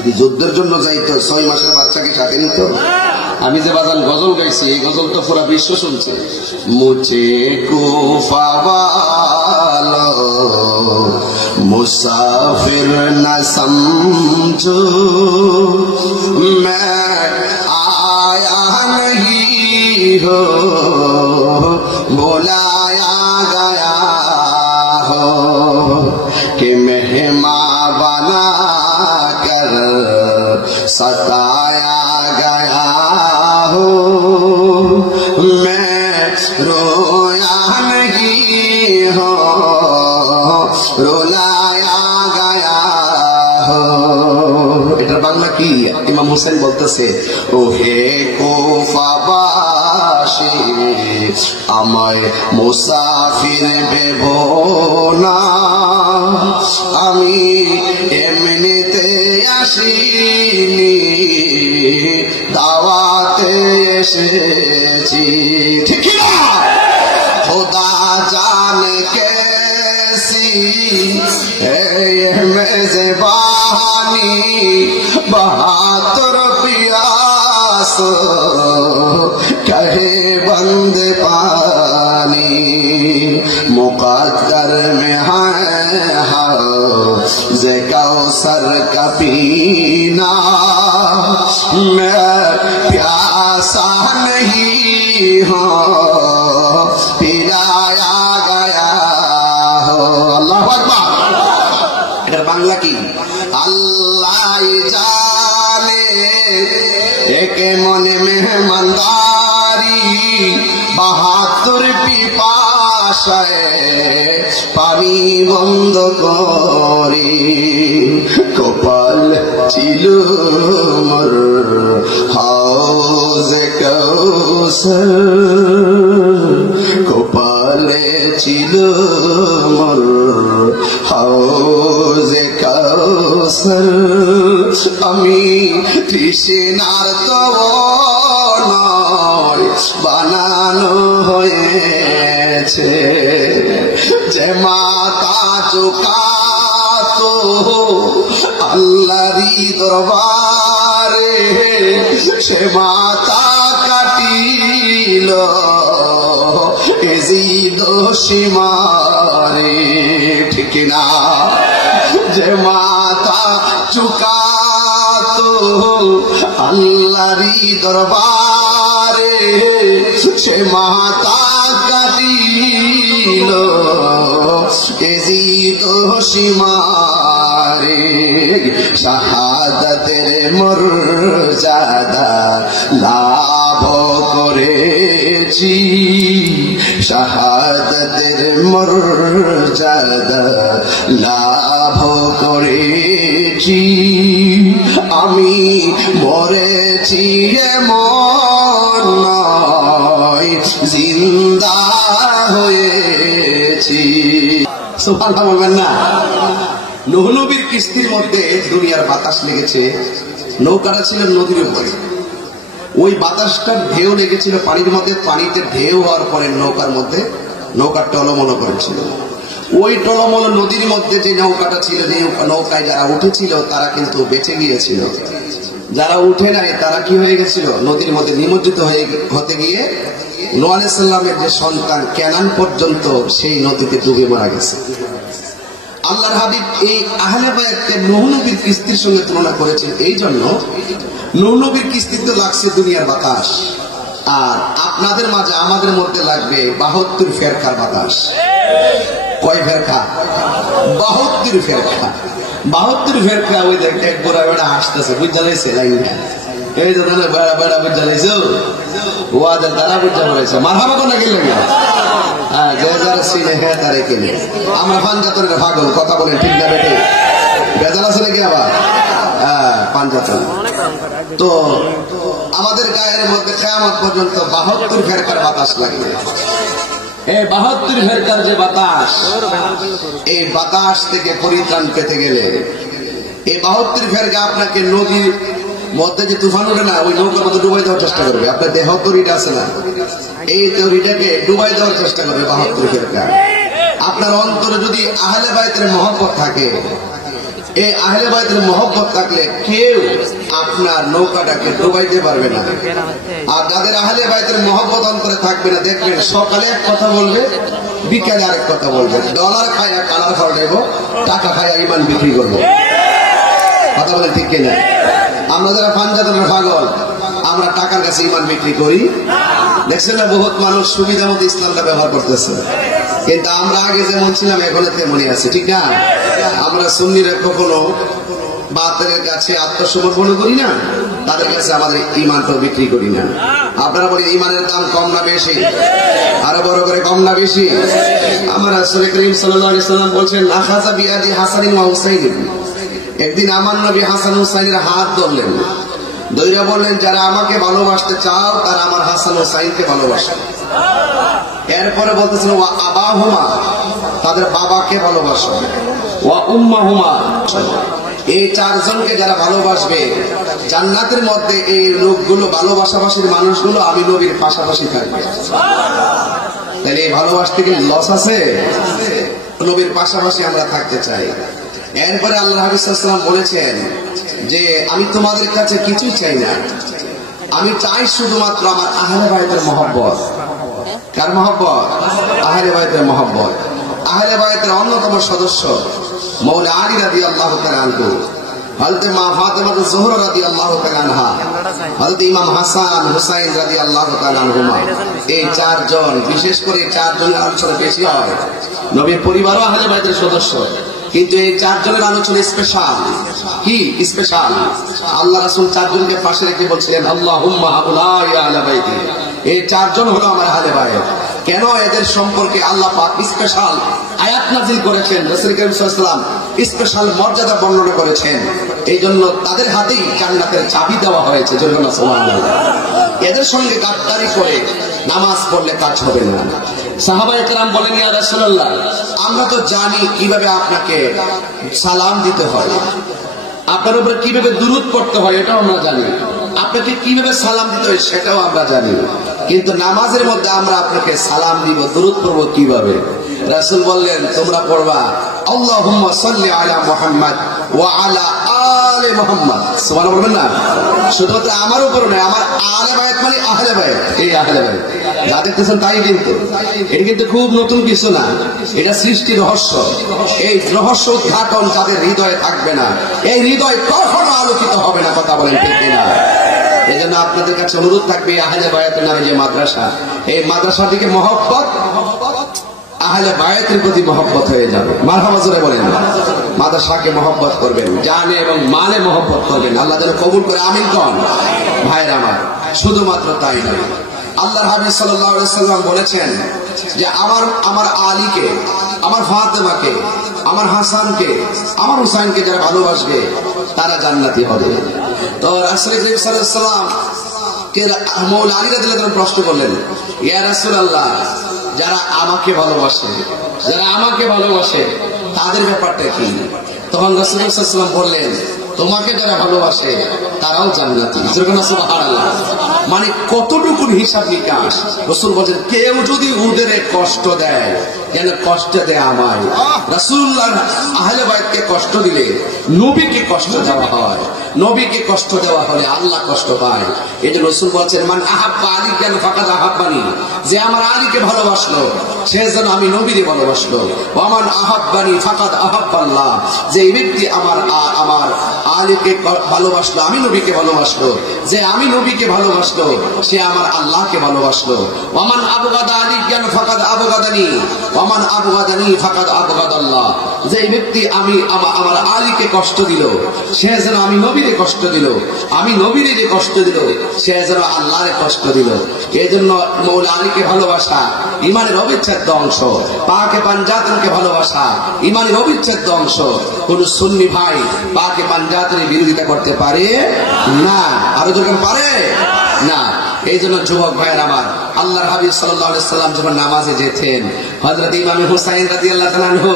যদি যুদ্ধের জন্য যাইতো 6 মাসের বাচ্চাকে সাথে নিত। আমি যে বাজান গজল গাইছি এই গজল তো পুরা বিশ্ব শুনছে। মুঝে কুফা वालो मुसाफिर न समझो मैं आया नहीं हो बुलाया गया हो कि मेहमान बना कर सताया गया हो। मैं रोया नहीं हो रुलाया गया हो। এটা বাংলা কি? ইমাম হোসেন বলতেছে ও হে কুফাবাসী আমায় মুসাফির ভেবো না, আমি এমনিতে আসিনি দাওয়াতে এসেছি। ঠিক না? खुदा जाने कैसी है मेज़बानी बहादुर प्यास कहे बंद पानी मुक़द्दर में है हौज़ कौसर का पीना मैं प्यासा नहीं हूँ पिलाया गया हो। अल्लाहु আকবার। এটার বাংলা কি? আল্লাহ জানে একে মনে মেহমানদারি বাহাদুর পিপাসায় পানি বন্ধ করি কপাল ছিল মোর হাউজে কৌসর কপালে ছিল মোর হাউজে কৌসর আমি তৃষ্ণার তো নয় বানানো হয়েছে যে মাথা চুকাতো আল্লাহরই দরবারে সে মাথা কাটিল এজিদ সীমারে। ঠিক না? যে মাথা চুকাতো আল্লাহরই দরবারে সে মাথা কাটিল এজিদ সীমারে। শাহাদাতের মর্যাদা লাভ করেছি শাহাদাতের মর্যাদা লাভ করেছি আমি মরেছি এমন নয় জিন্দা হয়েছি। সুবহানাল্লাহ বলবেন না? নূহ নবীর কিস্তির মধ্যে দুনিয়ার বাতাস লেগেছে। নৌকাটা ছিল নদীর উপরে, ওই বাতাসটার ঢেউ লেগেছিল পানির মধ্যে, পানিতে ঢেউ হওয়ার পরে নৌকার মধ্যে নৌকা টলমল করেছিল। ওই টলমল নদীর মধ্যে যে নৌকাটা ছিল, যে নৌকায় যারা উঠেছিল তারা কিন্তু বেঁচে গিয়েছিল, যারা উঠে নাই তারা কি হয়ে গেছিল নদীর মধ্যে নিমজ্জিত হতে গিয়ে নূহ আলাইহিস সালামের যে সন্তান কেনান পর্যন্ত সেই নদীতে ডুবে মারা গেছে। আল্লাহর হাবিব এই আহলে বায়াতকে নূহ নবীর কিস্তির সঙ্গে তুলনা করেছেন। এই জন্য নূহ নবীর কিস্তিতে লাগছে দুনিয়ার বাতাস, আর আপনাদের মাঝে আমাদের মধ্যে লাগবে 72 ফেরকার বাতাস। কয় ফেরকা? 72 ফেরকা। 72 ফেরকা। ওই দেখতে এক বড় বড় আসতেছে, বুঝা লাইছে লাইনটা, এই যে দাদা বড় বড় বুঝা লাইছো, ওয়াদের দাদা বুঝা পড়েছে মারহাবা কোন গেল না। হ্যাঁ, যে যারা সিনে হ্যাঁ তারে কেনে আমরা পাঞ্জাতনের পাগল, কথা বলেন ঠিক না বেটে? বেজাল আছে নাকি আবার? হ্যাঁ, পাঞ্জাতন। তো আমাদের গায়ের মধ্যে কিয়ামত পর্যন্ত 72 ফেরকার বাতাস লাগবে। এই 72 ফেরকার যে বাতাস, এই বাতাস থেকে পরিত্রাণ পেতে গেলে এই 72 ফেরকা আপনাকে নদীর মধ্যে যে তুফান ওঠে না, ওই নৌকার মধ্যে ডুবাই দেওয়ার চেষ্টা করবে। আপনার দেহ তরিটা আছে না, এই তরিটাকে ডুবাই দেওয়ার চেষ্টা করবে 72 ফেরকা। আপনার অন্তরে যদি আহলে বায়তের মহব্বত থাকে, এই আহলে বাইতের মহব্বত থাকলে কেউ আপনার নৌকাটাকে ডুবাইতে পারবে না। আর যাদের আহলে বাইতের মহব্বত অন্তরে থাকবে না, দেখবেন সকালে এক কথা বলবে, বিকালে আরেক কথা বলবে। ডলার খাইয়া কালার ফল দেব, টাকা খাইয়া ইমান বিক্রি করবো। কথা বলে ঠিক কিনা? আমরা যারা পাঞ্জাবের পাগল, আমরা টাকার কাছে ইমান বিক্রি করি। দেখছেন না, বহুত মানুষ সুবিধা মতো ইসলামটা ব্যবহার করতেছে, কিন্তু আমরা আগে যেমন ছিলাম এখন তেমনই আছে, ঠিক না? আমরা সুন্নিরা কখনো বাতিলের কাছে আত্মসমর্পণ করি না, তাদের কাছে আমাদের ইমানটাও বিক্রি করি না। আপনারা বলেন ইমানের দাম কম না বেশি? আরো বড় করে কম না বেশি? আমার রাসূল করিম সাল্লাল্লাহু আলাইহি সাল্লাম বলছেন, আখাযা বিয়াদি হাসানিন ওয়া হুসাইন। একদিন আমার নবী হাসান হুসাইনের হাত ধরলেন, দইরা বললেন, যারা আমাকে ভালোবাসতে চাও তারা আমার হাসান হুসাইনকে ভালোবাসে। এরপরে বলতেছেন, ওয়া আবাহুমা, তাদের বাবাকে ভালোবাসো, ওয়া উম্মাহুমা, এই চারজনকে যারা ভালোবাসবে জান্নাতের মধ্যে এই লোকগুলো, ভালোবাসাবাসীর মানুষগুলো আমি নবীর পাশাপাশি থাকবে। তাহলে এই ভালোবাসতে কি লস আছে? নবীর পাশাপাশি আমরা থাকতে চাই। এরপরে আল্লাহ হাবিব সাল্লাল্লাহু আলাইহি ওয়াসাল্লাম বলেছেন যে আমি তোমাদের কাছে কিছুই চাই না, আমি চাই শুধুমাত্র আমার আহলে বাইতের মহব্বত। কার মহব্বত? আহলে বাইতের মহব্বত। আহলে বাইতের অন্যতম সদস্য মৌলা আলী রাদিয়াল্লাহু তাআলা আনহু, হযরত মা ফাতেমা জোহরা রাদিয়াল্লাহু তাআলা আনহা, হযরত ইমাম হাসান হুসাইন রাদিয়াল্লাহু তাআলা আনহুমা, এই চারজন, বিশেষ করে চারজনের আলোচনা বেশি হয়। নবীর পরিবারও আহলে বাইতের সদস্য, কিন্তু এই চারজনের আলোচনা স্পেশাল। কি স্পেশাল? আল্লাহ রাসূল চারজনকে পাশে রেখে বলছিলেন, আল্লাহুম্মা হাউলাই আহলে বাইতি, এই চারজন হলো আমার আহলে বাইত। কেন? এদের সম্পর্কে আল্লাহ পাক স্পেশাল আয়াত নাযিল করেছেন, রাসূল করিম সাল্লাল্লাহু আলাইহি ওয়াসাল্লাম স্পেশাল মর্যাদা বর্ণনা করেছেন। এই জন্য তাদের হাতেই জান্নাতের চাবি দেওয়া হয়েছে। সুবহানাল্লাহ। এদের সঙ্গে গাদ্দারি করে নামাজ পড়লে কাজ হবে না। সাহাবায়ে কেরাম বলেন, ইয়া রাসূলুল্লাহ, আমরা তো জানি কিভাবে আপনাকে সালাম দিতে হয়, আপনার উপরে কিভাবে দুরূদ পড়তে হয় এটাও আমরা জানি, আপনাকে কিভাবে সালাম দিতে হয় সেটাও আমরা জানি, কিন্তু নামাজের মধ্যে আমরা আপনাকে সালাম দিব, দুরূদ পড়বো কিভাবে? রাসূল বললেন, তোমরা পড়বা আল্লাহুম্মা সাল্লি আলা মুহাম্মাদ ওয়া আলা আলি মুহাম্মাদ। সুবহানাল্লাহ বলবেন না? শুধুমাত্র আমার উপর নয়, আমার আহলে বাইত মানে আহলে বাইত, এই আহলে বাইত যা দেখতেছেন তাই কিন্তু। এটা কিন্তু খুব নতুন কিছু না, এটা সৃষ্টি রহস্য। এই রহস্য উদ্ঘাটন যাদের হৃদয়ে থাকবে না, এই হৃদয় কখনো আলোকিত হবে না। কথা বলেন ঠিক কিনা? এই জন্য আপনাদের কাছে অনুরোধ থাকবে, আহলে বায়াতের নামে যে মাদ্রাসা, এই মাদ্রাসা থেকে মহব্বত আহলে বায়াতের প্রতি মহব্বত হয়ে যাবে। মারহাবা জোরে বলেন। মাদ্রাসাকে মহব্বত করবেন, জানে এবং মালে মহব্বত করবেন। আল্লাহ যেন কবুল করে, আমিন কোন। ভাইরা আমার, শুধুমাত্র তাই নয়, আল্লাহর হাবিব সাল্লাল্লাহু আলাইহি ওয়াসাল্লাম বলেছেন যে আমার আলীকে, আমার ফাতেমাকে, আমার হাসানকে, আমার হুসাইনকে যারা ভালোবাসবে তারা জান্নাতি হবে। তো রাসূল সাল্লাল্লাহু আলাইহি ওয়াসাল্লাম কে মৌলা আলী রাদিয়াল্লাহু আনহু প্রশ্ন করলেন, ইয়া রাসূলুল্লাহ, যারা আমাকে ভালোবাসে, যারা আমাকে ভালোবাসে তাদের ব্যাপারটা কি? তখন রাসূল সাল্লাল্লাহু আলাইহি ওয়াসাল্লাম বললেন, তোমাকে যারা ভালোবাসে তারাও জান্নাতি। সুবহানাল্লাহ। মানে কতটুকু হিসাব নিকাশ। রাসূল বলেন, কেউ যদি ওদের কষ্ট দেয় যেন কষ্ট দেয় আমায়। রাসূলুল্লাহ আহলে বাইতকে কষ্ট দিলে নবীকে কষ্ট দেওয়া হয়, নবীকে কষ্ট দেওয়া হলে আল্লাহ কষ্ট পায়। এই জন্য রাসূল বলেছেন, মান আহাব্বা আলীয়ান ফাকাদ আহাব্বানি, যে আমার আলীকে ভালোবাসলো সে যেন আমি নবীকে ভালোবাসলো। ওয়া মান আহাব্বানি ফাকাদ আহাব্বাল্লাহ, যে ব্যক্তি আমার আলীকে ভালোবাসলো, আমি নবীকে ভালোবাসলো, যে আমি নবীকে ভালোবাসলো সে আমার আল্লাহকে ভালোবাসলো। ওয়া মান আবগাদা আলীয়ান ফাকাদ আবগাদানি, ওয়া মান আবগাদানি ফাকাদ আবগাদাল্লাহ, যে ব্যক্তি আমার আলীকে কষ্ট দিল সে যেন আমি নবীকে কষ্ট দিল, আমি নবীকে যে কষ্ট দিল সে যেন আল্লাহরে কষ্ট দিল। এই জন্য মৌলা আলীকে ভালোবাসা ইমানের অবিচ্ছেদ্য অংশ, পাকে পাঞ্জাতনকে ভালোবাসা ইমানের অবিচ্ছেদ্য অংশ। কোন সুন্নি ভাই পাকে পাঞ্জাতনের বিরোধিতা করতে পারে না। আরো যখন পারে না। এই জন্য যুবক ভাইয়ের আমার, আল্লাহর হাবিব সাল্লাল্লাহু আলাইহি সাল্লাম যখন নামাজে যেতেন, হযরত ইমাম হুসাইন রাদিয়াল্লাহু তাআলা আনহু,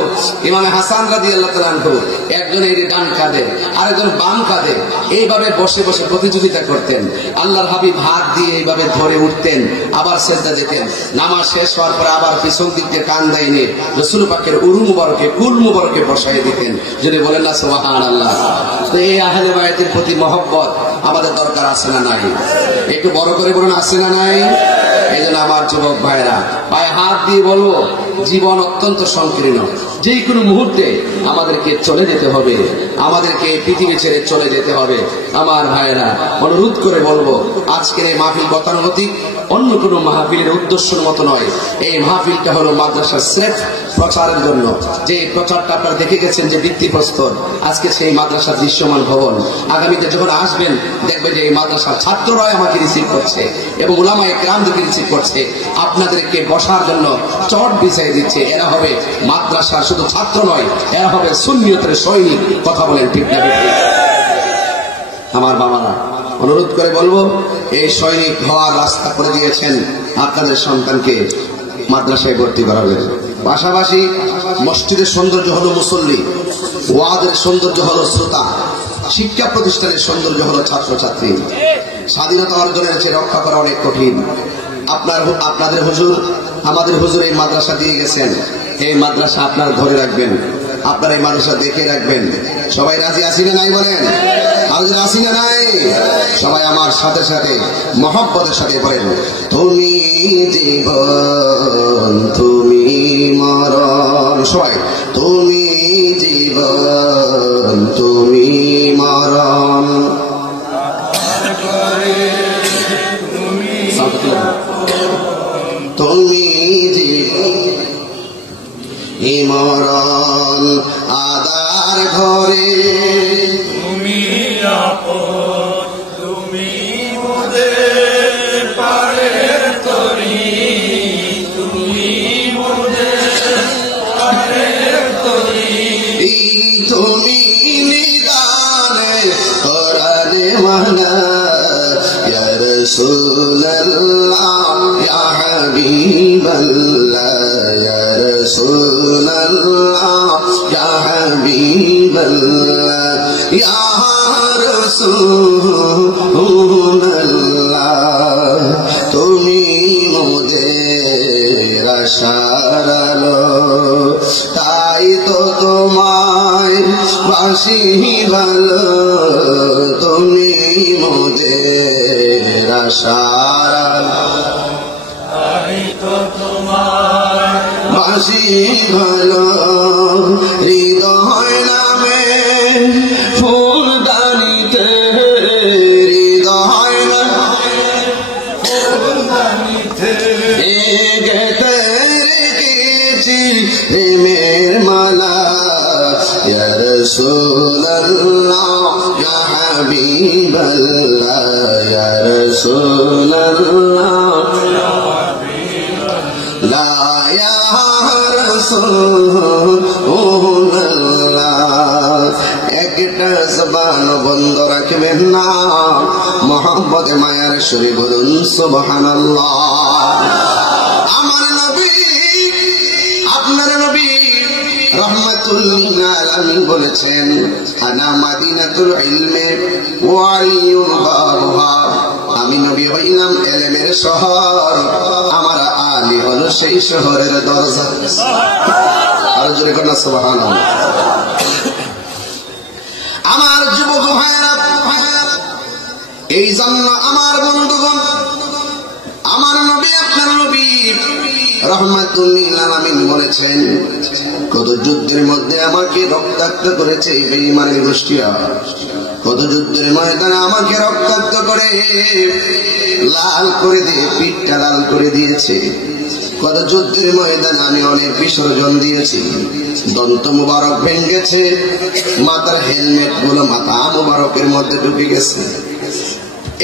ইমাম হাসান রাদিয়াল্লাহু তাআলা আনহু একজন এই ডান কাঁধে আরেকজন বাম কাঁধে এইভাবে বসে বসে প্রতিযোগিতা করতেন। আল্লাহর হাবিব হাত দিয়ে এইভাবে ধরে উঠতেন, আবার সিজদা যেতেন। নামাজ শেষ হওয়ার পরে আবার পিছন দিক দিয়ে কাঁধে এনে রাসূল পাকের উরু মুবারকে কুল মুবারকে বসায় দিতেন। যদি বলেন না সুবহানাল্লাহ। তো এই আহলে বায়াতের প্রতি মহব্বত আমাদের দরকার আছে না নাই? একটু বড় করে বলুন, আছে না নাই? এই জন্য আমার যুবক ভাইরা পায়ে হাত দিয়ে বলবো, জীবন অত্যন্ত সংকীর্ণ। যে কোনো মুহূর্তে আমাদেরকে চলে যেতে হবে, আমাদেরকে পৃথিবী ছেড়ে চলে যেতে হবে। আমার ভাইরা অনুরোধ করে বলবো, আজকের এই মাহফিল গতানুগতিক অন্য কোনো মাহফিলের উদ্দেশ্যের মতো নয়। এই মাহফিলটা হলো মাদ্রাসার স্রেফ প্রচারের জন্য। যে প্রচারটা আপনারা দেখে গেছেন যে ভিত্তিপ্রস্তর, আজকে সেই মাদ্রাসার দৃশ্যমান ভবন। আগামীতে যখন আসবেন দেখবেন যে এই মাদ্রাসার ছাত্ররাই আমাকে রিসিভ করছে এবং উলামায়ে কেরামদেরকে রিসিভ করছে। আপনাদেরকে বসার জন্য চট বিছাই দিচ্ছে। এরা হবে মাদ্রাসার শুধু ছাত্র নয়, এরা হবে সুন্নিয়তের সৈনিক। কথা বলেন ঠিক না? আমার বাবারা অনুরোধ করে বলবো, এই সৈনিক হওয়ার রাস্তা করে দিয়েছেন, আপনাদের সন্তানকে মাদ্রাসায় ভর্তি করাবেন। পাশাপাশি মসজিদের সৌন্দর্য হলো মুসল্লি, ওয়াজের সৌন্দর্য হলো শ্রোতা, শিক্ষা প্রতিষ্ঠানের সৌন্দর্য হলো ছাত্রছাত্রী। স্বাধীনতা অর্জনের চেয়ে রক্ষা করা অনেক কঠিন। আপনাদের হুজুর, আমাদের হুজুর এই মাদ্রাসা দিয়ে গেছেন। এই মাদ্রাসা আপনারা ধরে রাখবেন, আপনারা এই মাদ্রাসা দেখে রাখবেন। সবাই রাজি আছি না নাই? বলেন আল্লাহ রাজি না নাই? সবাই আমার সাথে সাথে মহব্বতের সাথে বলেন, তুমি জীবন তুমি মরণ। সবাই তুমি জীবন তুমি মরণ। তুমি জীবন মরণ আদার ঘরে, তুমি আপন তুমি মোদের পারের তরি, তুমি মোদের পারের তরি। তুমি নিদানে কোরআনে মানা, ইয়া রাসূলুল্লাহ ইয়া হাবিবাল্লাহ, ইয়া রাসূলুল্লাহ ইয়া হাবিবাল্লাহ, ইয়া রাসূলুল্লাহ। তুমি মোদের আশার আলো, তাই তো তোমায় বাসি ভালো। তুমি মোদের আশার আলো, তাই তো তোমার বাসি ভালো। হৃদয় নামে ফুলদানিতে, হৃদয় নামে ফুলদানিতে গেতে রেখেছি প্রেমের মালা। ইয়া রাসূলুল্লাহ ইয়া হাবিবাল্লাহ, ইয়া রাসূলুল্লাহ লা ইয়া রাসূলুল্লাহ। একটা জবান বন্ধ রাখবেন না, মহব্বতে মায়ার সুরে বলুন সুবহানাল্লাহ। আমার নবী, আপনার নবী রাহমাতুল লিল আলামিন বলেছেন, আনা মাদিনাতুল ইলমি ওয়া আলিয়ুল বাবুহা। আমি নবী হইলাম ইলমের শহর, আমার আলী হলো সেই শহরের দরজা। আর জোরে কন্যা সুবহানাল্লাহ। আমার যুবক ভাইরা, এই জন্য আমার বন্ধুগণ, আমার নবী আপনার নবী রাহমাতুল লিল আলামিন বলেছেন, কত যুদ্ধের মধ্যে আমাকে রক্তাক্ত করেছে বেঈমানের গোষ্ঠীরা, কত যুদ্ধের ময়দানে আমাকে রক্তাক্ত করে লাল করে দিয়ে পিঠটা লাল করে দিয়েছে। কত যুদ্ধের ময়দানে আমি অনেক বিসর্জন দিয়েছি, দন্ত মুবারক ভেঙেছে, মাথার হেলমেট গুলো মাথা মুবারকের মধ্যে ঢুকে গেছে।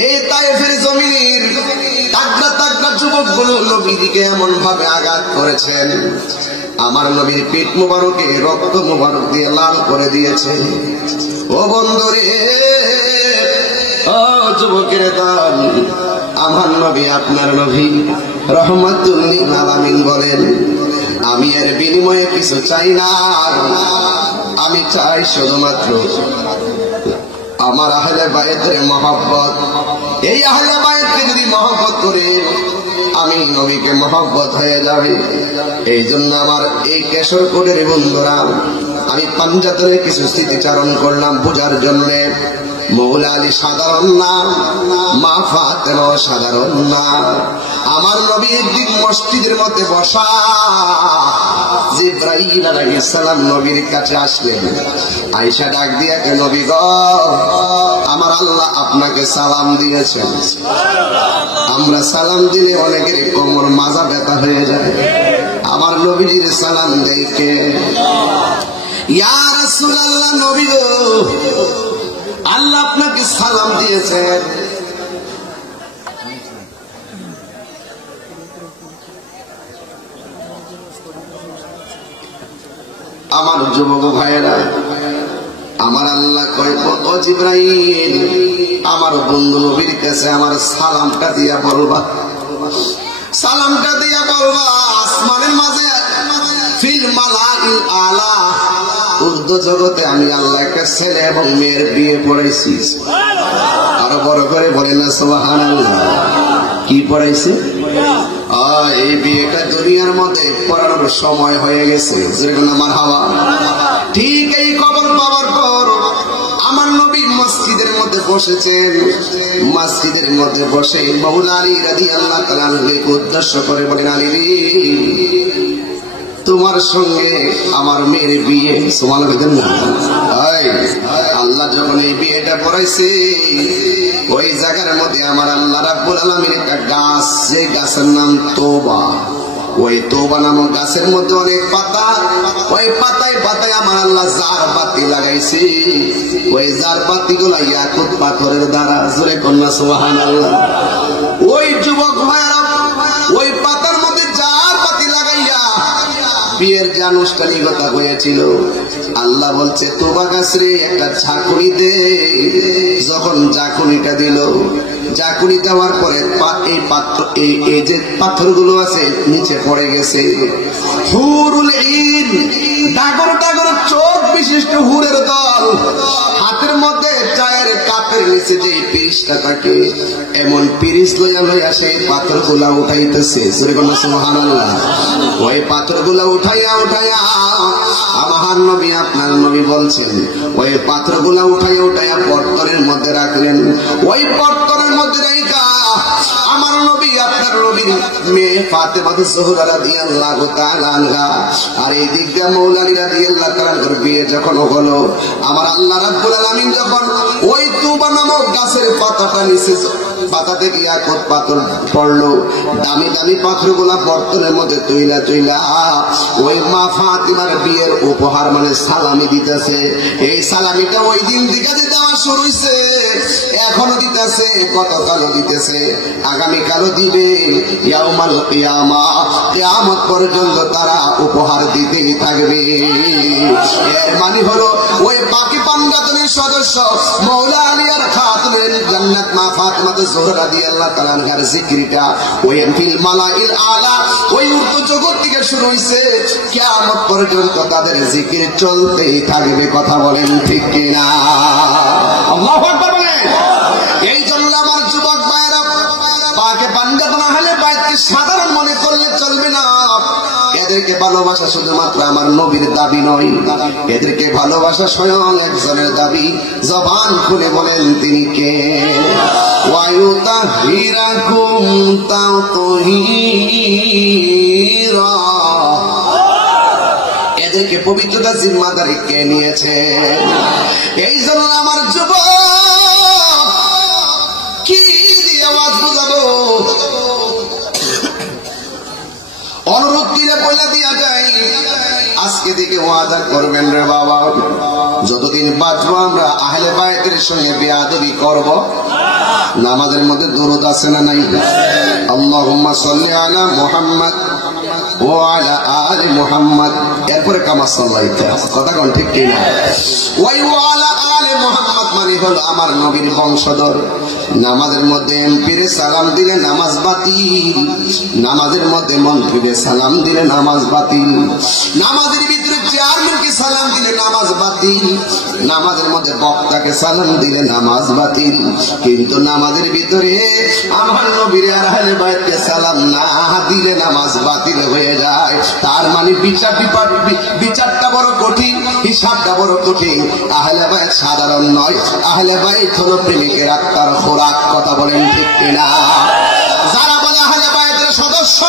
এই তায়েফের জমির তাগড়া তাগড়া যুবক গুলো নবীকে এমন ভাবে আঘাত করেছেন, আমার নবীর পিঠ মুবারকে রক্ত মুবারক দিয়ে লাল করে দিয়েছে। ও বন্ধুরে, ও যুবকের দল, আমার নবী আপনার নবী রহমাতুল লিল আলামিন বলেন, আমি এর বিনিময়ে কিছু চাই না, আমি চাই শুধুমাত্র আমার আহলে বায়তের মহব্বত। এই আহলে বায়তকে যদি মহব্বত করে আমি নবীকে মহব্বত হয়ে যাবে। এই জন্য আমার এই কেশরকোটের বন্ধুরা, আমি পাঞ্জাতনে কিছু স্মৃতিচারণ করলাম বোঝার জন্য। মৌলা আলী সাধারণ না, মা ফাতেমাও সাধারণ না। আমার নবী একদিন মসজিদের মধ্যে বসা, জিবরাইল আলাইহিস সালাম নবীর কাছে আসলেন। আয়েশা ডাক দিয়া কে, নবী গো, আমার আল্লাহ আপনাকে সালাম দিয়েছেন। আমরা সালাম দিলে অনেকের কোমর মাজা ব্যথা হয়ে যায়, আমার নবীজির সালাম দেখে, ইয়া রাসূলুল্লাহ, নবী গো, আল্লাহ আপনাকে সালাম দিয়েছেন। আমার যুবক ভাইয়েরা, আমার আল্লাহ কয়, ও জিবরাইল, আমার বন্ধু নবীর কাছে আমার সালামটা দিয়া বলবা, সালামটা দিয়া বলবা, আসমানের মাঝে ফিল মালাইল আলা, উর্দু জগতে আমি আল্লাহ একটা ছেলে এবং মেয়ের বিয়ে পড়াইছি। আরো বড় করে বলেন না সুবহানাল্লাহ। কি পড়াইছে? এই বিয়েটা দুনিয়ার মধ্যে পড়ানোর সময় হয়ে গেছে। মারহাবা। ঠিক এই খবর পাওয়ার পর আমার নবী মসজিদের মধ্যে বসেছেন। মসজিদের মধ্যে বসে মওলা আলী রাদিয়াল্লাহু তাআলা আনহুকে উদ্দেশ্য করে বলেন, আলী রে, তোমার সঙ্গে আমার মেয়ের বিয়ে। সুবহানাল্লাহ বলেন না? আল্লাহ যখন এই বিয়েটা পড়াইছে, ওই জায়গার মধ্যে আমার আল্লাহ রাব্বুল আলামিন একটা গাছ, যে গাছের নাম তওবা, ওই তওবা নামক গাছের মধ্যে অনেক পাতা, ওই পাতায় পাতায় আমার আল্লাহ জার বাতি লাগাইছে। ওই জার বাতিগুলো ইয়াকুত পাথরের দ্বারা। জোরে কন্যা সুবহানাল্লাহ। ওই যুবক ভাইরা ওই পাতার মধ্যে জার বাতি লাগাইয়া বিয়ের যে আনুষ্ঠানিকতা হয়েছিল, আল্লাহ বলছে, তওবা গাছ রে, একটা ঝাঁকুনি দে। যখন ঝাঁকুনিটা দিল, ঝাঁকুনি দেওয়ার পরে এই পাত্র, এই যে পাথরগুলো আছে নিচে পড়ে গেছে। হুরুল ঈন, ডাগর ডাগর চোখ বিশিষ্ট হুরের দল, হাতের মধ্যে চায়ের কাপের নিচে যে পিরিচটা থাকে, এমন পিরিচ লইয়া লইয়া সেই পাথরগুলা উঠাইতেছে। সুবহানাল্লাহ। ওই পাথরগুলা উঠাইয়া উঠাইয়া আমার নবী, আপনার নবী বলছেন, ওই পাথরগুলা উঠাইয়া উঠাইয়া পর্তনের মধ্যে রাখলেন। ওই পর্তনের মধ্যে রাইখা আমার নবী, আপনার নবীর মেয়ে ফাতেমা জোহরা রাদিয়াল্লাহু তাআলা আনহা আর এই দিকটা মওলা আলী রাদিয়াল্লাহু তাআলা আনহুর বিয়ে যখন হলো, আমার আল্লাহ রাব্বুল আলামিন যখন ওই তওবা নামক গাছের পাতাটা নিচে, পাতা থেকে ইয়াকুত পাথর পড়লো, দামি দামি পাথরগুলা বর্তনের মধ্যে তুইলা তুইলা ওই মা ফাতিমার বিয়ের উপহার মানে সালামি দিতেছে। এই সালামিটা ওই দিন দিকে দেওয়া শুরু হইছে, এখনো দিতেছে, গতকালও দিতেছে, আগামীকালও দিবে। ইয়াউমাল কিয়ামা, কিয়ামত পর্যন্ত তারা উপহার দিতেই থাকবে। এর মানে হলো ওই বাকি পাঞ্জাতনের সদস্য মওলা আলী আর খাতুনের জান্নাত মা ফাতিমা জোহরা রাদিয়াল্লাহু তাআলা আনহার জিকিরটা ওই ফিল মালাইল আলা, ওই উর্দু জগৎ থেকে শুরু হইছে, কিয়ামত পর্যন্ত তাদের জিকির চলতেই থাকবে। কথা বলেন ঠিক কিনা? আল্লাহু আকবার বলেন। এই জন্য আমার যুবক ভাইরা, পাকে পাঞ্জাতন আহলে বাইতকে সাধারণ মনে করলে চলবে না। এদেরকে ভালোবাসা শুধুমাত্র আমার নবীর দাবি নয়, এদেরকে ভালোবাসা স্বয়ং একজনের দাবি। জবান খুলে বলেন তিনি কে? ওয়ায়ুতাহিরাকুম তাতহিরা, এদেরকে পবিত্রতা জিম্মাদারি কে নিয়েছে? এই জন্য আমার যুবক, কি দিয়ে আওয়াজ বুঝাবো? অনুরোধ দিলে বলে দিয়া যায়, আজকে থেকে ওয়াদা করবেন রে বাবা, যতদিন বাঁচবো আমরা আহলে বায়তের সঙ্গে বেয়াদবি করব। নামাজের মধ্যে দরুদ আছে না নাই? আল্লাহুম্মা সাল্লি আলা মুহাম্মদ ওয়া আলা আলি মুহাম্মদ, এরপরে কামা সাল্লাইতা। কথা কোন ঠিক কিনা? ওয়া আলা আলি মুহাম্মদ মানে আমি হলো আমার নবীর বংশধর। নামাজের মধ্যে এমপিরে সালাম দিলে নামাজ বাতিল, নামাজের মধ্যে মন্ত্রীরে সালাম দিলে নামাজ বাতিল, নামাজের ভিতরে চেয়ারম্যানকে সালাম দিলে নামাজ বাতিল, নামাজের মধ্যে বক্তাকে সালাম দিলে নামাজ বাতিল। কিন্তু নামাজের ভিতরে আমার নবীর আর আহলে বাইতকে সালাম না দিলে নামাজ বাতিল হয়ে যায়। তার মানে বিচারটা বড় কঠিন, হিসাবটা বড় কঠিন। আহলে বাইত সাধারণ নয়, আহলে বাইত হলো প্রেমিকের আত্মার খোরাক। কথা বলেন ঠিক কিনা? যারা বলে আহলে বাইতের সদস্য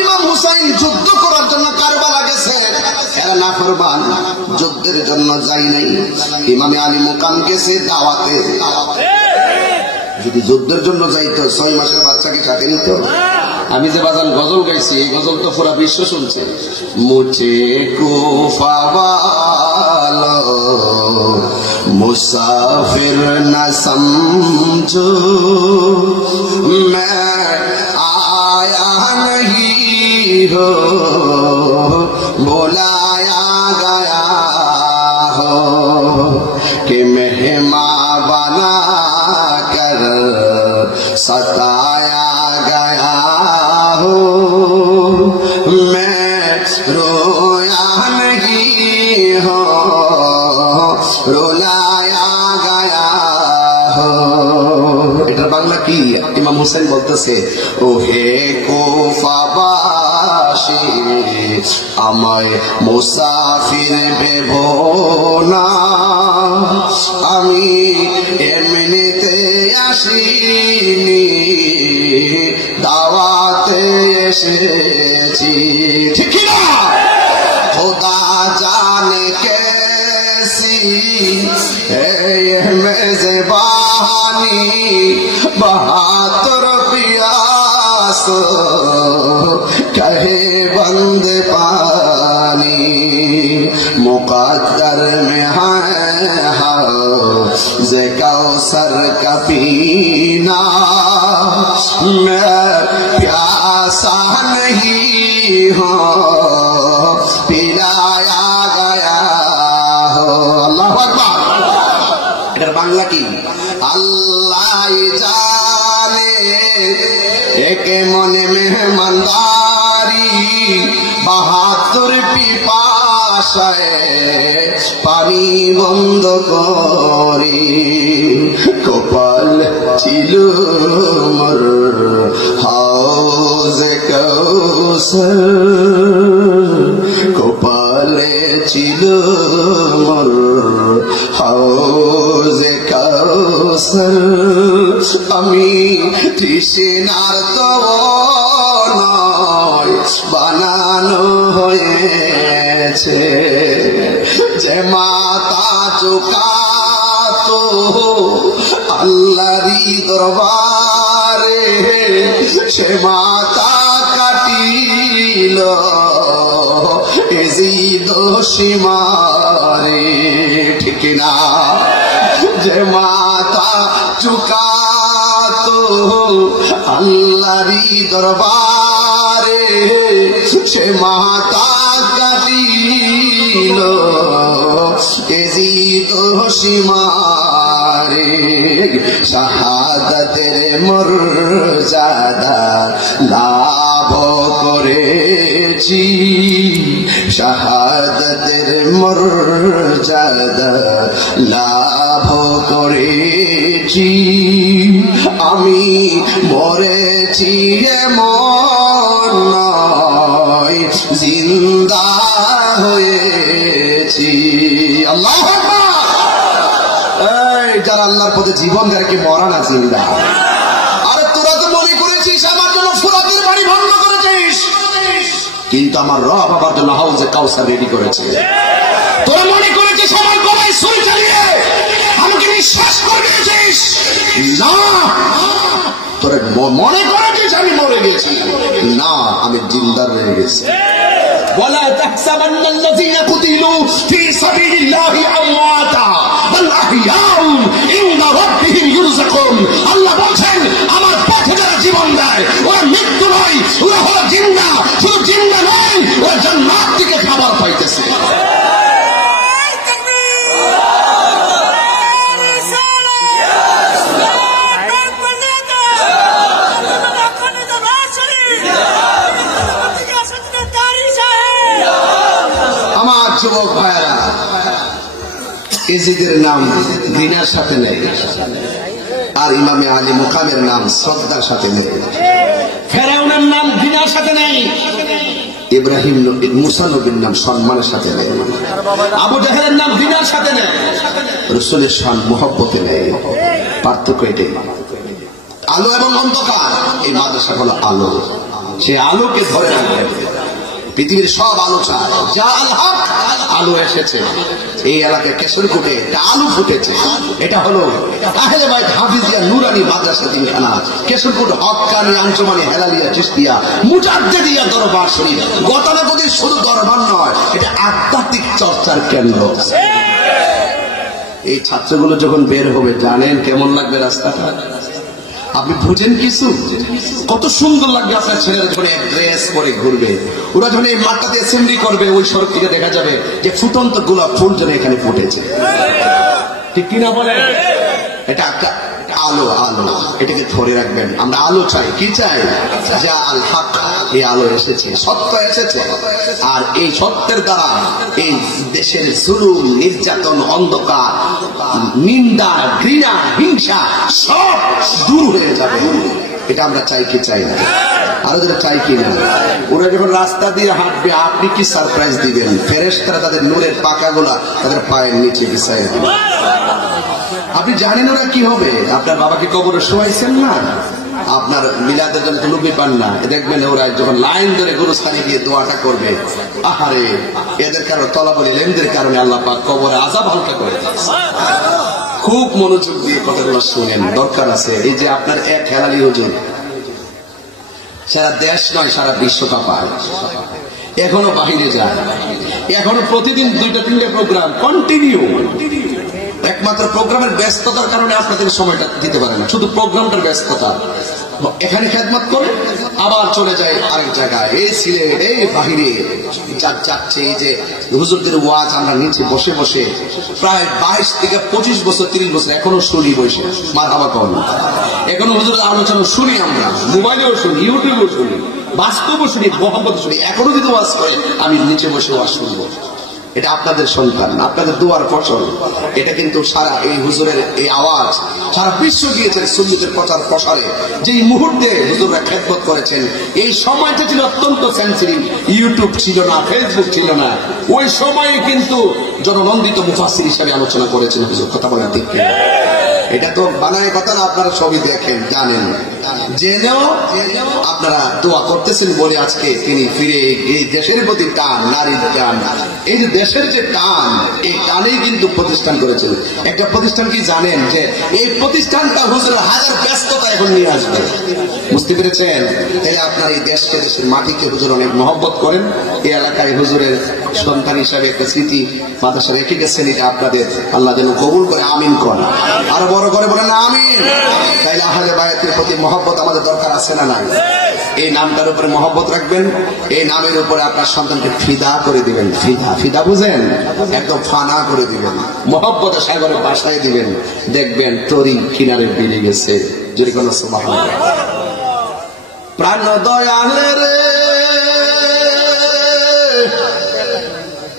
ইমাম হুসাইন যুদ্ধ করার জন্য কারবালা গেছে, এরা নাফরমান, যুদ্ধের জন্য যায় নাই। ইমামে আলী মুকাম গেছে দাওয়াতে। যদি যুদ্ধের জন্য যাইতো 6 মাসের বাচ্চাকে সাথে নিত। আমি যে বাজান গজল গাইছি, এই গজল তো পুরা বিশ্ব শুনছে। মুঝে কুফা वालो मुसाफिर न समझो, मैं आया नहीं हो बुलाया गया हो, कि मेहमान बना कर सताया गया हो, मैं रोया नहीं हो रुलाया गया हो। এটা বাংলা কি? ইমাম হোসেন বলতেছে, ও হে কুফাবাসী আমায় মুসাফির ভেবো না, আমি এমনিতে আসিনি, দাওয়াতে এসেছি। ঠিক না? খোদা জানে कैसी है ये मेज़बानी, 72 प्यास कहे बंद पानी, मुक़द्दर में है हौज़ कौसर का पीना, मैं प्यासा नहीं हूँ पिलाया गया हो। अल्लाहु আকবার। এটার বাংলা কি? আল্লাহ জানে একে মনে মেহমানদারি, 72 পিপাসায় পানি বন্ধ করি, কপাল ছিল মোর হাউজে কৌসর, কপালে ছিল মোর হাউজে কৌসর, আমি তৃষ্ণার তো নয় বানানো হয়েছে, যে মাতা চুকাতো আল্লাহরই দরবারে, সে মাতা কাটিল এজিদ সীমারে। ঠিক না? যে মাতা চুকাতো আল্লাহরই দরবারে, সে মাতা কাটিল এজিদ সীমারে। শাহাদাতের মর্যাদা লাভ করেছি, শাহাদাতের মর্যাদা লাভ করেছি, আমি মরেছি এমন নয় জিন্দা হয়েছি। আল্লাহু আকবার। এই যারা আল্লাহর পথে জীবন দেয় কি মরা না জিন্দা? আরে তোরা তো মনে করেছিস আমার জন্য ফুরাতের বাড়ি ভঙ্গ করেছিস, কিন্তু আমার রব আমার জন্য হাউজে কাউসার রেডি করেছে। তোরা মনে করেছিস আমার গলায় ছুরি চালিয়ে আমাকে নিঃশ্বাস করে দিয়েছিস, না। তোরা মনে করেছিস আমি মরে গেছি, না, আমি জিন্দা রয়ে গেছি। ولا تحسبن الذين قتلوا في سبيل الله امواتا بل احياء عند ربهم يرزقون। আল্লাহ বলেন আমার পথে যারা জীবন দেয় ওরা মৃত্যু নয়, ওরা হলো জিন্দা। শুধু জিন্দা নয়, ওরা জান্নাত থেকে খাবার পাইতেছে। যুবক ভাইরা, এজিদের নাম ঘৃণার সাথে নেই, আর ইমামে আলী মুকামের নাম শ্রদ্ধার সাথে নেই। ফেরাউনের নাম ঘৃণার সাথে নেই, ইব্রাহিম মুসা নবীর নাম সম্মানের সাথে নেই, আবু জাহেলের নাম ঘৃণার সাথে নেই, রসুলের শান মুহব্বতে নেই। পার্থক্য এটাই। আলো এবং অন্ধকার, এই মাদ্রাসা হলো আলো। সে আলোকে ধরে রাখবে। পৃথিবীর সব আলো চায়, যা আল হক, আলো এসেছে। এই এলাকায় কেশরকুটে একটা আলো ফুটেছে। এটা হলো আহলে বাইত হাফিজিয়া নুরানি মাদ্রাসা তিনখানা, কেশরকুট হক্কানি আঞ্জুমানি হেলালিয়া চিশতিয়া মুজাদ্দিদিয়া দরবার শরীফ। গতানুগতিক শুধু দরবার নয়, এটা আধ্যাত্মিক চর্চার কেন্দ্র। এই ছাত্রগুলো যখন বের হবে, জানেন কেমন লাগবে রাস্তাটা? আপনি বুঝেন কিছু? কত সুন্দর লাগবে আপনার ছেলেরা যখন এক ড্রেস পরে ঘুরবে। ওরা যখন এই মাঠটাতে অ্যাসেম্বলি করবে, ওই সড়ক থেকে দেখা যাবে যে ফুটন্ত গোলাপ ফুল যেন এখানে ফুটেছে। ঠিক কিনা বলে? এটা একটা আলো। আলো এটাকে ধরে রাখবেন। আমরা আলো চাই। কি চাই? যা আল হক, এই আলো এসেছে, সত্য এসেছে। আর এই সত্যের দ্বারা এই দেশের জুলুম, নির্যাতন, অন্ধকার, নিন্দা, ঘৃণা, হিংসা সব দূর হয়ে যাবে। এটা আমরা চাই কি চাই না? আরো যেটা চাই কিনা? ওরা যখন রাস্তা দিয়ে হাঁটবে, আপনি কি সারপ্রাইজ দিবেন? ফেরেশতারা তাদের নূরের পাকাগুলা তাদের পায়ের নিচে বিছাইয়ে দিবেন। আপনি জানেন ওরা কি হবে? আপনার বাবাকে কবরে শোয়াইছেন না, আপনার মিলাদের জন্য তো লুবি পান না, দেখবেন ওরা যখন লাইন ধরে গুরুস্থানে গিয়ে দোয়াটা করবে, আহারে এদের কারণে তলাবলি লেনদের কারণে আল্লাহ পাক কবরে আযাব হালকা করে দিয়েছে। খুব মনোযোগ দিয়ে কথাগুলো শুনেন, দরকার আছে। এই যে আপনার এক হেলালি হুজুর সারা দেশ নয়, সারা বিশ্বকাপ আয়, এখনো বাহিরে যায়, এখনো প্রতিদিন 2-3টে প্রোগ্রাম কন্টিনিউ। একমাত্র প্রোগ্রামের ব্যস্ততার কারণে আপনাদের সময়টা দিতে পারে না, শুধু প্রোগ্রামটার ব্যস্ততা। এখানে খেদমত করে আবার চলে যায় আরেক জায়গায়, এই সিলেট, এই বাহিরে যাচ্ছে। এই যে হুজুরদের ওয়াজ আমরা নিচে বসে বসে প্রায় 22 থেকে 25 বছর 30 বছর এখনো শুনি বসে, মারহাবা কম। এখনো হুজুরের আলোচনা শুনি, আমরা মোবাইলেও শুনি, ইউটিউবেও শুনি, বাস্তবও শুনি, মোহাম্মদ শুনি। এখনো যদি ওয়াজ করে আমি নিচে বসে ওয়াজ শুনবো। এটা আপনাদের সন্তান, আপনাদের দোয়ার ফসল। এটা কিন্তু সারা এই হুজুরের এই আওয়াজ সারা বিশ্ব গিয়েছে সুন্নতের প্রচার প্রসারে। যেই মুহূর্তে হুজুররা খেদমত করেছেন, এই সময়টা ছিল অত্যন্ত সেন্সিটিভ। ইউটিউব ছিল না, ফেসবুক ছিল না। ওই সময়ে কিন্তু জননন্দিত মুফাসসির হিসেবে আলোচনা করেছেন হুজুর। কথা বলেন ঠিক কিনা? এটা তো বানায় কথা না, আপনারা সবই দেখেন, জানেন, জেনেও আপনারা দোয়া করতেছেন বলে আজকে তিনি ফিরে এই দেশের প্রতি টান, নারীর টান, এই যে দেশের যে টান, এই টানেই কিন্তু প্রতিষ্ঠান করেছেন। একটা প্রতিষ্ঠান কি জানেন, যে এই প্রতিষ্ঠানটা হুজুরের হাজার ব্যস্ততা এখন নিয়ে আসবে। বুঝতে পেরেছেন? তাহলে আপনার এই দেশকে, দেশের মাটিকে হুজুর অনেক মহব্বত করেন। এই এলাকায় হুজুরের সন্তান হিসাবে একটা স্মৃতি মাদ্রাসা রেখে গেছেন। এটা আপনাদের আল্লাহ যেন কবুল করে, আমিন করেন। আরো বড় করে বলেন আমিন। তাইলে আহলে বায়াতের প্রতি মহব্বত আমাদের দরকার আছে না নাই? এই নামটার উপরে মহব্বত রাখবেন। এই নামের উপরে আপনার সন্তানকে ফিদা করে দিবেন। ফিদা, ফিদা বুঝেন? একদম ফানা করে দিবেন, মহব্বতের সাগরে বাসায় দিবেন। দেখবেন তরি কিনারে বেরিয়ে গেছে। যদি কোনো সুবহানাল্লাহ। প্রাণ দয়ালে রে,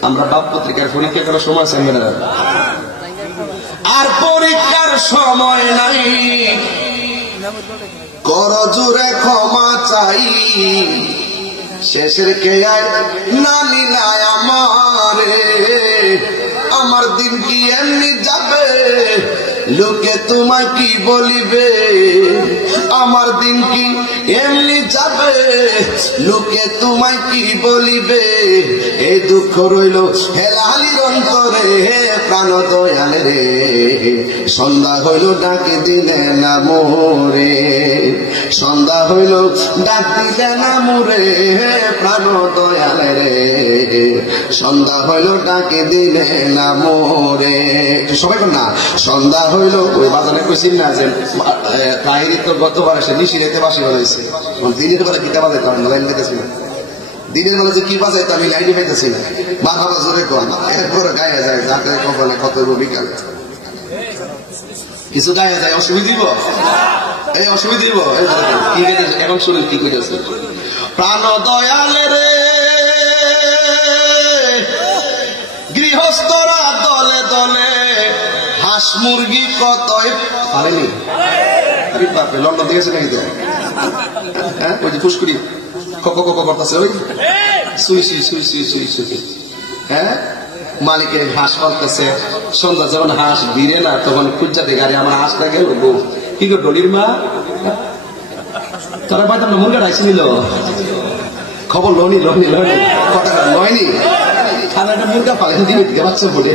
আমরা বাপ পত্রিকার পরীক্ষা করার সময় আছে না, আর পরীক্ষার সময় নাই। কর জোরে ক্ষমা চাই, শেষের কে না নিলায় আমারে। আমার দিন কি এমনি যাবে, লোকে তোমায় কি বলিবে? আমার দিন কি এমনি যাবে, লোকে তোমায় কি বলিবে? এই দুঃখ রইল হেলালির অন্তরে, প্রাণ দয়াল রে, সন্ধ্যা হইল ডাকে দিলে না মোরে। সন্ধ্যা হইল ডাক দিলে না মোরে, প্রাণ দয়াল রে, সন্ধ্যা হইল ডাকে দিলে না মোরে। সবাই না, সন্ধ্যা হইল। ওই বাজারে কইছিল না যে তাহিরি তো গতবার এসে নিশি রেতে বাসি হয়েছে, দিনের বেলা কিতা বাজে কারণ লাইন পেতেছি না। দিনের বেলা যে কি বাজে তা আমি লাইনে পাইতেছি না। বারবার জোরে কম, এরপরে গায়ে যায়, যাতে কপালে কত বিকালে কিছু গায়ে যায়। অসুবিধা দিব, এই অসুবিধা দিব। এখন শুনেন কি কইতেছে। প্রাণ দয়াল রে, হাঁস মুরগি কত পারেনি বাপরে লন্ডন থেকে এসে নাকি তো হ্যাঁ ওই যে ফুসকুড়ি কক করতেছে ওই সুই সুই সুই সুই সুই সুই হ্যাঁ মালিকের হাঁস পালতেছে সন্ধ্যা যখন হাঁস দিলে না তখন খুঁজাতে গাড়ি আমার হাঁসটা গেল বউ কি গো ডলির মা তারা পাইতাম না মুরগা ডাইছি নিল খবর লনি লনি লনি কথা লয়নি খানা একটা মুরগা পালেন দিবে দিতে পারছে বলে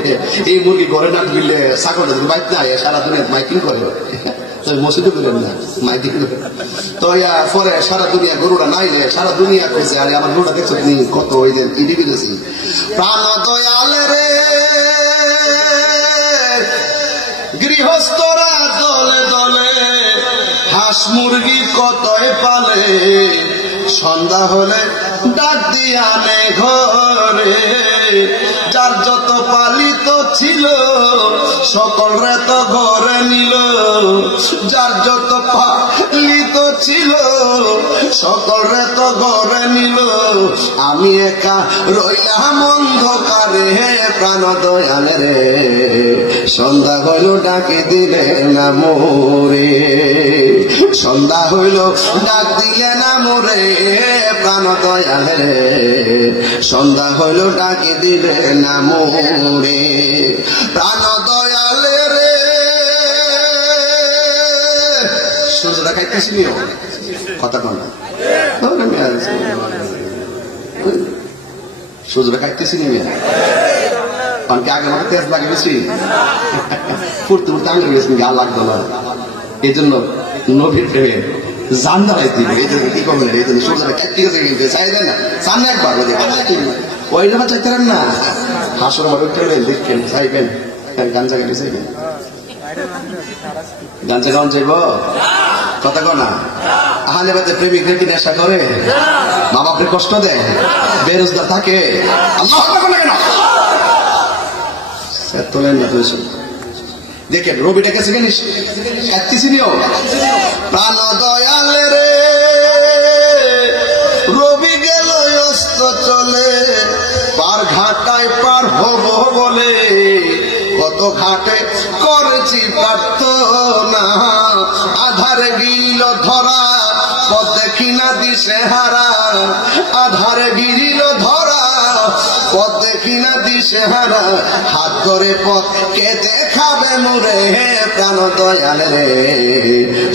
এই মুরগি ঘরে না দিলে ছাগলটা যদি বাইতে না সারা দুনিয়া মাইকিং করে মসজিদে করেন না মাইকিং করে তো পরে সারা দুনিয়া গরুটা নাইলে সারা দুনিয়া করেছে আরে আমার গরুটা দেখছো তুমি কত ওই যে ইডি করেছি প্রাণ দয়াল রে গৃহস্থরা দলে দলে হাঁস মুরগি কতই পালে সন্ধ্যা হলে ডাক দিয়ে আনে ঘরে যার যত পালিত ছিল সকলরে তো ঘরে নিল যার যত পালিত ছিল সকলরে তো ঘরে নিল আমি একা রইলাম অন্ধকারে প্রাণ দয়াল রে সন্ধ্যা হইল ডাকে দিলে না মোরে সন্ধ্যা হইল ডাক দিলে না মোরে প্রাণ দয়াল রে সন্ধ্যা হইল ডাকে দিলে না মোরে প্রাণ দয়াল রে সূর্য দেখাইতেছিলি কথা কন সূর্য দেখাইতেছিলি অনেকে আগে আমাকে তেজ লাগে বেশি ফুটতে ফুটতে আঙুল গেছেন গা লাগতো না এই জন্য নবীর প্রেমে জান দাঁড়াইতে এই জন্য কি করবেন এই জন্য সূর্যটা কাটতে গেছে কিন্তু চাই দেন না সামনে একবার ওই জন্য চাইতেন না হাসর আমার উঠে দেখবেন চাইবেন গাঞ্জা কেটে চাইবেন গাঞ্জা গান চাইব কথা কো না আহলে বাদে প্রেমিক রেখে নেশা করে মা বাপরে কষ্ট দেয় বেরোজগার থাকে আল্লাহ কেন তোলেন না তুই দেখেন রবিটা কাছে জানিস একটিসিনিও প্রাণ দয়াল রে রবি গেল অস্ত চলে পার ঘাটায় পার হব বলে কত ঘাটে করেছি প্রার্থনা আধারে গিল ধরা পথ দেখি না দিশে হারা আধারে গিল ধরা পথ দেখি না দিশে হারা হাত ধরে পথ কে দেখাবে মোরে প্রাণ দয়াল রে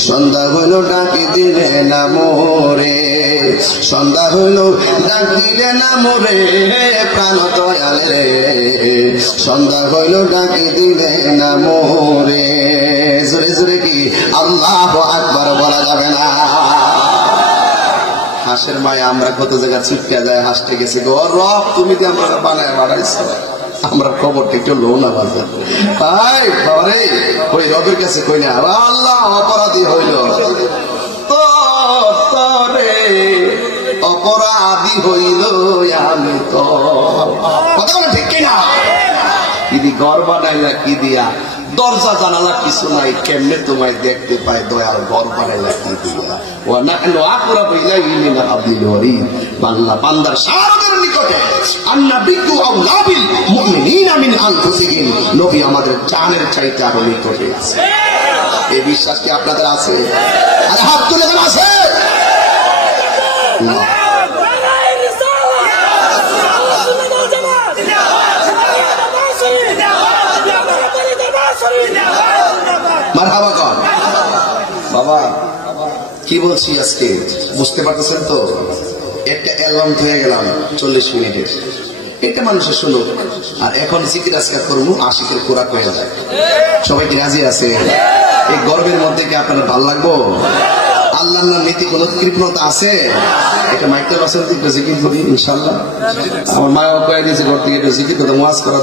সন্ধ্যা হইল ডাকি দিলে না মোরে সন্ধ্যা হইল ডাকিলে না মোরে প্রাণ দয়াল রে সন্ধ্যা হইল ডাকি দিলে না মোরে জোরে জোরে কি আল্লাহু আকবার বলা যাবে না হাঁসের মায় আমরা কত জায়গা ছুটকে যায় হাসতে গেছি গো রব তুমি যে আমরা বানায় বাড়াইছো আমরা খবরটা একটু লো না বাজার তাই বাবারে ওই রবের কাছে কই না আল্লাহ অপরাধী হইল তোরে অপরাধী হইল আমি তো কথা বলে ঠিক কিনা দিদি ঘর বানাইলা কি দিয়া দরজা জানালা কিছু নাই কেমনে তোমায় দেখতে পাই দয়াল ঘর বানাইলা কি দিয়া ও না আকরা বইলা ইলিনা আব্দুল ওয়ারিদ বাংলা বান্দার সারাদের নিকটে আন্নাবিয়্যু আউলাবিল মুমিনিনা মিন আনফুসিহিম নবী আমাদের জানের চাইতে আরো নিকটে আছে এই বিশ্বাস কি আপনাদের আছে আরে হাত তুলে দেন আছে না মারহাবা কর বাবা কি বলছি আজকে বুঝতে পারতেছেন তো একটা অ্যালবাম হয়ে গেলাম 40 মিনিটের এটা মানুষের শুনুক আর এখন জিকির আজকার করবো আশিকের খোরাক হয়ে যায় সবাই কি রাজি আছে এই গর্বের মধ্যে কি আপনার ভালো লাগবো আল্লাহর নাম নীতি কোন কৃপণতা আছে এটা মাইকটা বসেন জিকির করি ইনশাল্লাহ আমার মা বাবা কয়ে দিয়েছে ঘর থেকে একটু জিকির করতে ওয়াজ করা